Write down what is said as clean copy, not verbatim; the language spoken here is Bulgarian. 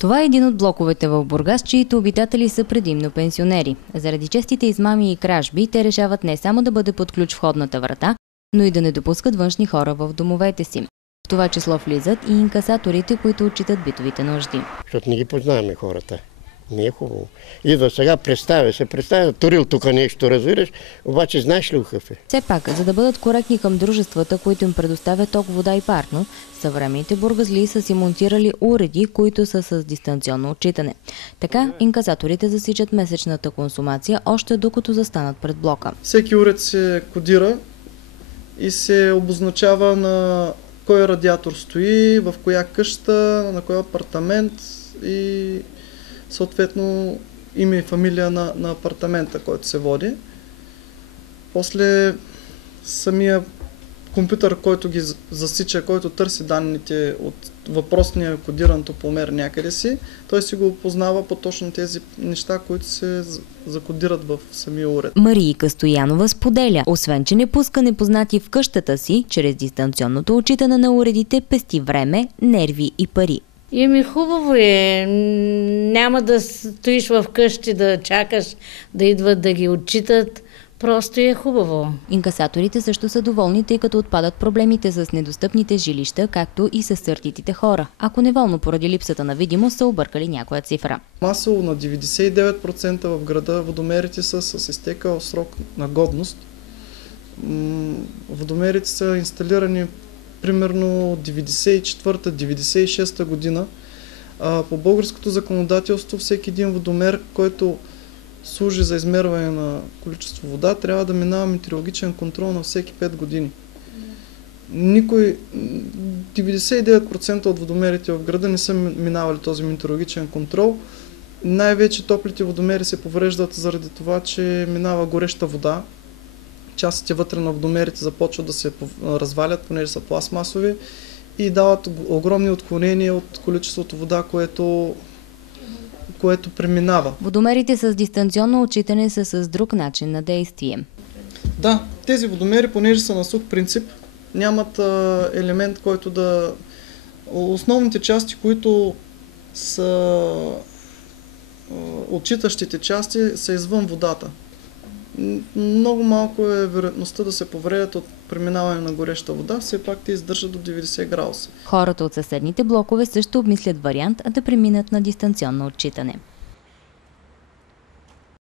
Това е един от блоковете в Бургас, чиито обитатели са предимно пенсионери. Заради честите измами и кражби, те решават не само да бъде под ключ входната врата, но и да не допускат външни хора в домовете си. В това число влизат и инкасаторите, които отчитат битовите нужди. Защото не ги познаваме хората. Не е хубаво. Идва сега, представя, турил тук нещо, разбираш, обаче знаеш ли какъв е? Все пак, за да бъдат коректни към дружествата, които им предоставят ток, вода и парно, съвременните бургазлии са си монтирали уреди, които са с дистанционно отчитане. Така, инкасаторите засичат месечната консумация, още докато застанат пред блока. Всеки уред се кодира и се обозначава на кой радиатор стои, в коя къща, на кой апартамент и съответно име и фамилия на апартамента, който се води. После самия компютър, който ги засича, който търси данните от въпросния кодиран топомер някъде си, той си го опознава по точно тези неща, които се закодират в самия уред. Марийка Стоянова споделя, освен че не пуска непознати в къщата си, чрез дистанционното отчитане на уредите пести време, нерви и пари. Хубаво е. Няма да стоиш в къщи да чакаш да идват да ги отчитат. Просто е хубаво. Инкасаторите също са доволни, тъй като отпадат проблемите с недостъпните жилища, както и с сърдитите хора. Ако неволно поради липсата на видимост са объркали някоя цифра. Масово на 99% в града водомерите са с изтекал срок на годност. Водомерите са инсталирани примерно 94-96 година. По българското законодателство всеки един водомер, който служи за измерване на количество вода, трябва да минава метеорологичен контрол на всеки 5 години. 99% от водомерите в града не са минавали този метеорологичен контрол. Най-вече топлите водомери се повреждат заради това, че минава гореща вода. Частите вътре на водомерите започват да се развалят, понеже са пластмасови и дават огромни отклонения от количеството вода, което преминава. Водомерите с дистанционно отчитане са с друг начин на действие. Да, тези водомери, понеже са на сух принцип, нямат елемент, който да... Основните части, които са отчитащите части, са извън водата. Много малко е вероятността да се повредят от преминаване на гореща вода, все пак те издържат до 90 градуса. Хората от съседните блокове също обмислят вариант да преминат на дистанционно отчитане.